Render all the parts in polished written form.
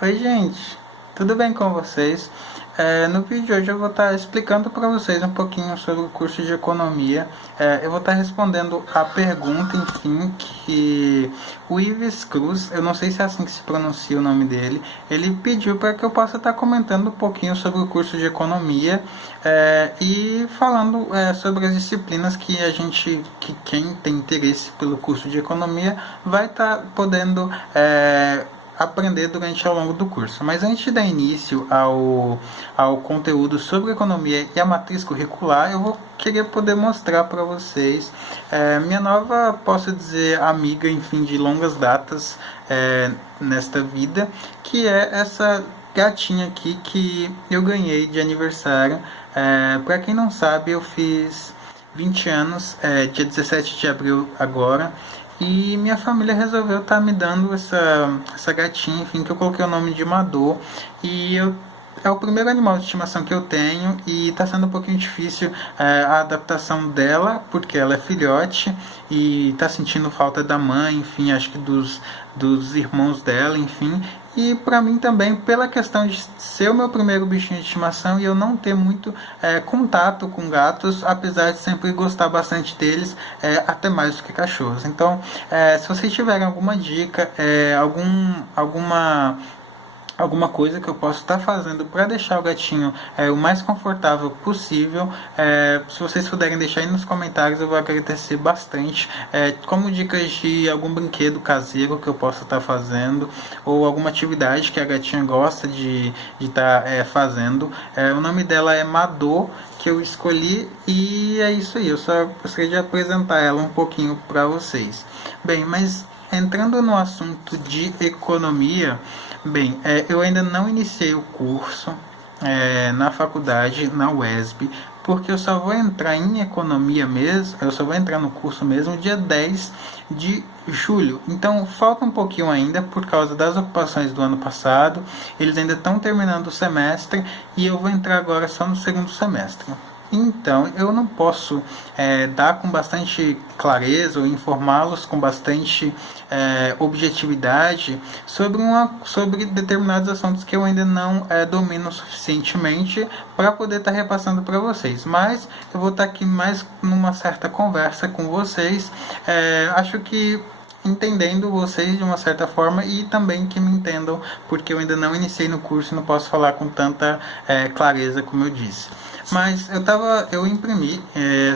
Oi, gente, tudo bem com vocês? No vídeo de hoje eu vou estar explicando para vocês um pouquinho sobre o curso de economia. Eu vou estar respondendo a pergunta, enfim, que o Ives Cruz, eu não sei se é assim que se pronuncia o nome dele, ele pediu para que eu possa estar comentando um pouquinho sobre o curso de economia e falando sobre as disciplinas que quem tem interesse pelo curso de economia vai estar podendo aprender durante ao longo do curso. Mas antes de dar início ao conteúdo sobre economia e a matriz curricular, eu vou querer poder mostrar para vocês minha nova, posso dizer, amiga, enfim, de longas datas nesta vida, que é essa gatinha aqui que eu ganhei de aniversário. Para quem não sabe, eu fiz 20 anos, dia 17 de abril agora, e minha família resolveu estar me dando essa gatinha, enfim, que eu coloquei o nome de Mador. É o primeiro animal de estimação que eu tenho e está sendo um pouquinho difícil a adaptação dela, porque ela é filhote e está sentindo falta da mãe, enfim, acho que dos irmãos dela, enfim. E para mim também, pela questão de ser o meu primeiro bichinho de estimação e eu não ter muito contato com gatos, apesar de sempre gostar bastante deles, até mais do que cachorros. Então, se vocês tiverem alguma dica, alguma coisa que eu posso estar fazendo para deixar o gatinho o mais confortável possível, se vocês puderem deixar aí nos comentários, eu vou agradecer bastante, como dicas de algum brinquedo caseiro que eu possa estar fazendo, ou alguma atividade que a gatinha gosta de estar fazendo. O nome dela é Mador, que eu escolhi, e é isso aí, eu só gostaria de apresentar ela um pouquinho para vocês. Bem, mas entrando no assunto de economia, bem, eu ainda não iniciei o curso na faculdade, na UESB, porque eu só vou entrar em economia mesmo, eu só vou entrar no curso mesmo dia 10 de julho. Então falta um pouquinho ainda por causa das ocupações do ano passado, eles ainda estão terminando o semestre e eu vou entrar agora só no segundo semestre. Então, eu não posso dar com bastante clareza ou informá-los com bastante objetividade sobre determinados assuntos que eu ainda não domino suficientemente para poder estar repassando para vocês. Mas eu vou estar aqui mais numa certa conversa com vocês. Acho que entendendo vocês de uma certa forma e também que me entendam, porque eu ainda não iniciei no curso e não posso falar com tanta clareza como eu disse. Mas eu imprimi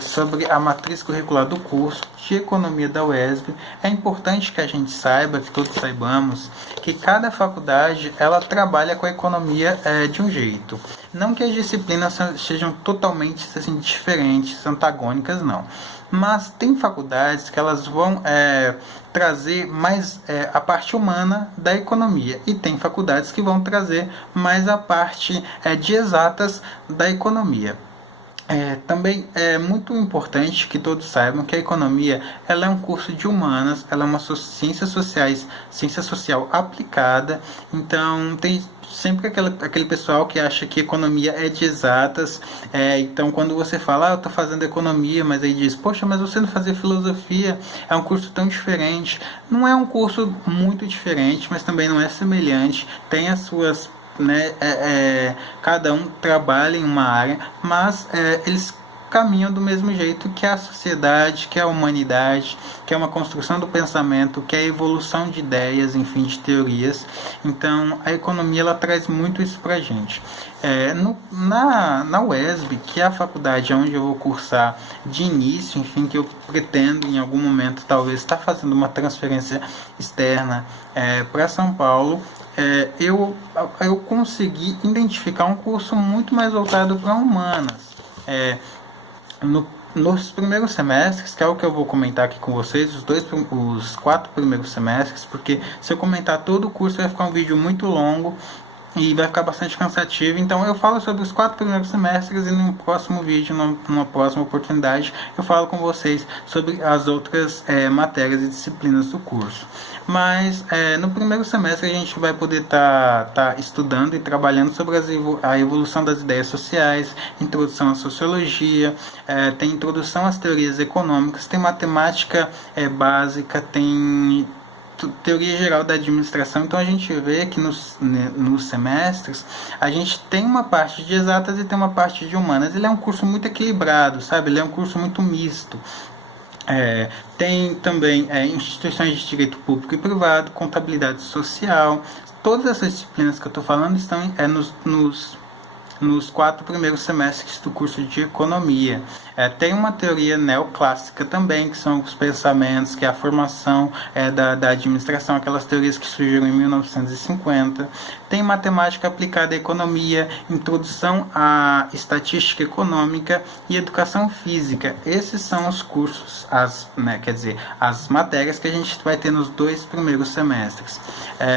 sobre a matriz curricular do curso de economia da UESB. É importante que a gente saiba, que todos saibamos, que cada faculdade ela trabalha com a economia de um jeito. Não que as disciplinas sejam totalmente assim, diferentes, antagônicas, não. Mas tem faculdades que elas vão trazer mais a parte humana da economia, e tem faculdades que vão trazer mais a parte de exatas da economia. Também é muito importante que todos saibam que a economia ela é um curso de humanas, ela é uma ciências sociais, ciência social aplicada. Então tem sempre aquele pessoal que acha que economia é de exatas. Então quando você fala, eu estou fazendo economia, mas aí diz, poxa, mas você não fazia filosofia, é um curso tão diferente. Não é um curso muito diferente, mas também não é semelhante, tem as suas cada um trabalha em uma área, mas eles caminham do mesmo jeito que a sociedade, que a humanidade, que é uma construção do pensamento, que é a evolução de ideias, enfim, de teorias. Então, a economia ela traz muito isso para a gente. Na UESB, que é a faculdade onde eu vou cursar de início, enfim, que eu pretendo em algum momento talvez estar fazendo uma transferência externa para São Paulo, eu consegui identificar um curso muito mais voltado para humanas. Nos primeiros semestres, que é o que eu vou comentar aqui com vocês, os 4 primeiros semestres, porque se eu comentar todo o curso vai ficar um vídeo muito longo e vai ficar bastante cansativo. Então eu falo sobre os 4 primeiros semestres e no próximo vídeo, numa próxima oportunidade, eu falo com vocês sobre as outras matérias e disciplinas do curso. Mas no primeiro semestre a gente vai poder tá estudando e trabalhando sobre a evolução das ideias sociais, introdução à sociologia, tem introdução às teorias econômicas, tem matemática básica, tem teoria geral da administração. Então a gente vê que nos semestres a gente tem uma parte de exatas e tem uma parte de humanas. Ele é um curso muito equilibrado, sabe? Ele é um curso muito misto. Tem também instituições de direito público e privado, contabilidade social. Todas essas disciplinas que eu estou falando estão nos 4 primeiros semestres do curso de economia. Tem uma teoria neoclássica também, que são os pensamentos, que é a formação da administração, aquelas teorias que surgiram em 1950. Tem matemática aplicada à economia, introdução à estatística econômica e educação física. Esses são os cursos, as matérias que a gente vai ter nos 2 primeiros semestres.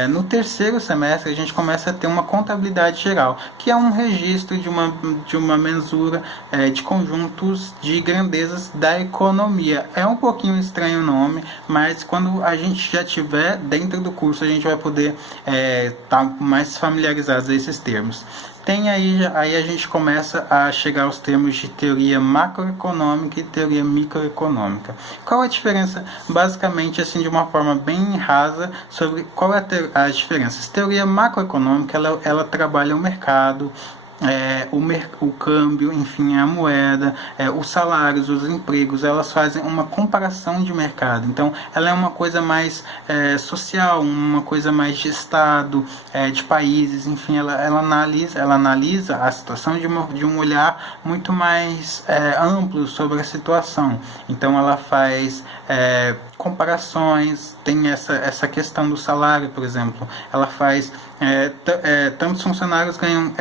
No terceiro semestre a gente começa a ter uma contabilidade geral, que é um registro de uma mensura de conjuntos de grandezas da economia. É um pouquinho estranho o nome, mas quando a gente já estiver dentro do curso, a gente vai poder estar mais familiarizados a esses termos. Aí a gente começa a chegar aos termos de teoria macroeconômica e teoria microeconômica. Qual a diferença, basicamente, assim, de uma forma bem rasa, sobre qual é as diferenças? Teoria macroeconômica, ela trabalha o mercado, o câmbio, enfim, a moeda, os salários, os empregos. Elas fazem uma comparação de mercado. Então, ela é uma coisa mais social, uma coisa mais de estado, de países, enfim, ela analisa a situação de um olhar muito mais amplo sobre a situação. Então, ela faz comparações, tem essa questão do salário, por exemplo. Ela faz tantos funcionários ganham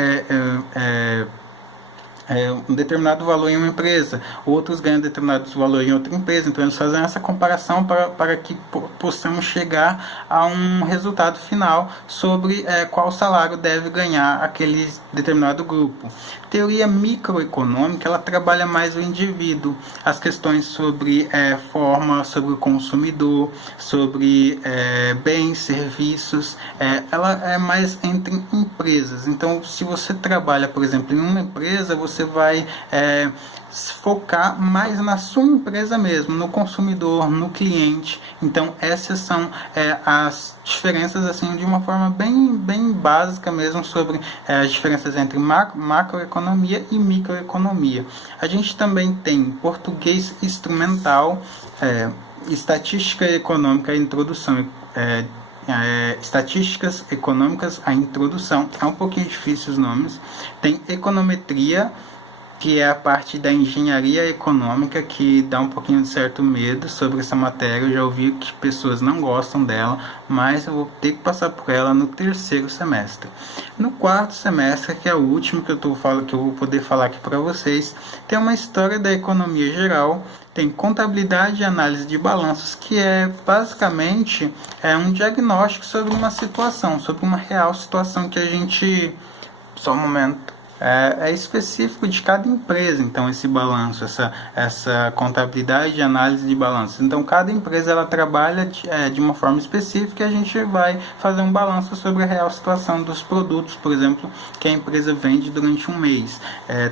um determinado valor em uma empresa, outros ganham determinado valor em outra empresa. Então eles fazem essa comparação para que possamos chegar a um resultado final sobre qual salário deve ganhar aquele determinado grupo. Teoria microeconômica, ela trabalha mais o indivíduo, as questões sobre forma, sobre o consumidor, sobre bens, serviços. Ela é mais entre empresas. Então, se você trabalha, por exemplo, em uma empresa, você vai focar mais na sua empresa mesmo, no consumidor, no cliente. Então, essas são as diferenças, assim, de uma forma bem básica mesmo, sobre as diferenças entre macroeconomia e microeconomia. A gente também tem português instrumental, estatística econômica, a introdução, estatísticas econômicas, a introdução. É um pouquinho difícil os nomes. Tem econometria, que é a parte da engenharia econômica, que dá um pouquinho de certo medo sobre essa matéria. Eu já ouvi que pessoas não gostam dela, mas eu vou ter que passar por ela no terceiro semestre. No quarto semestre, que é o último que eu vou poder falar aqui para vocês, tem uma história da economia geral, tem contabilidade e análise de balanços, que é basicamente um diagnóstico sobre uma situação, sobre uma real situação que a gente... Só um momento. É específico de cada empresa, então, esse balanço, essa contabilidade e análise de balanços. Então, cada empresa ela trabalha de uma forma específica, e a gente vai fazer um balanço sobre a real situação dos produtos, por exemplo, que a empresa vende durante um mês.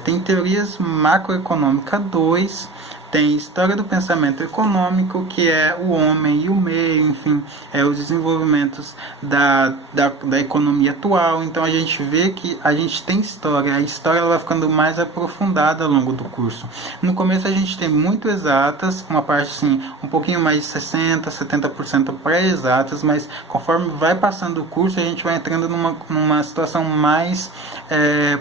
Tem teorias macroeconômica 2, tem história do pensamento econômico, que é o homem e o meio, enfim, os desenvolvimentos da economia atual. Então a gente vê que a gente tem história, a história ela vai ficando mais aprofundada ao longo do curso. No começo a gente tem muito exatas, uma parte assim, um pouquinho mais de 60%, 70% para exatas, mas conforme vai passando o curso a gente vai entrando numa situação mais,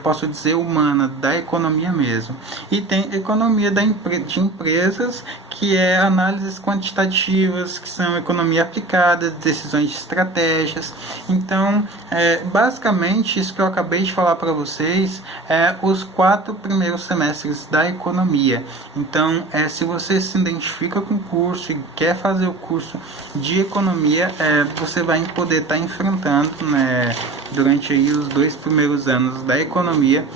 posso dizer, humana, da economia mesmo. E tem economia de empresas, que é análises quantitativas, que são economia aplicada, decisões de estratégias. Então, basicamente, isso que eu acabei de falar para vocês é os 4 primeiros semestres da economia. Então, se você se identifica com o curso e quer fazer o curso de economia, você vai poder estar enfrentando, durante aí os 2 primeiros anos da economia,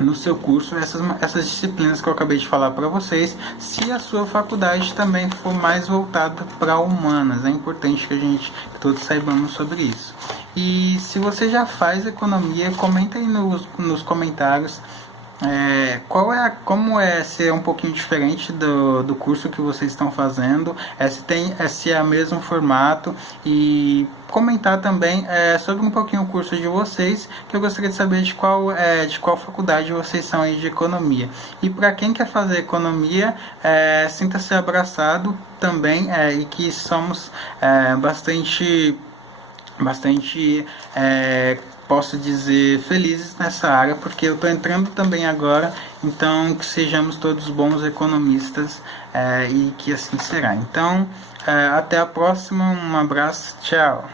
no seu curso, essas disciplinas que eu acabei de falar para vocês, se a sua faculdade também for mais voltada para humanas. É importante que todos saibamos sobre isso. E se você já faz economia, comenta aí nos comentários como é ser um pouquinho diferente do curso que vocês estão fazendo, se é o mesmo formato, e comentar também sobre um pouquinho o curso de vocês, que eu gostaria de saber de qual faculdade vocês são aí de economia. E para quem quer fazer economia, sinta-se abraçado também, e que somos bastante posso dizer, felizes nessa área, porque eu estou entrando também agora, então que sejamos todos bons economistas, e que assim será. Então, até a próxima, um abraço, tchau.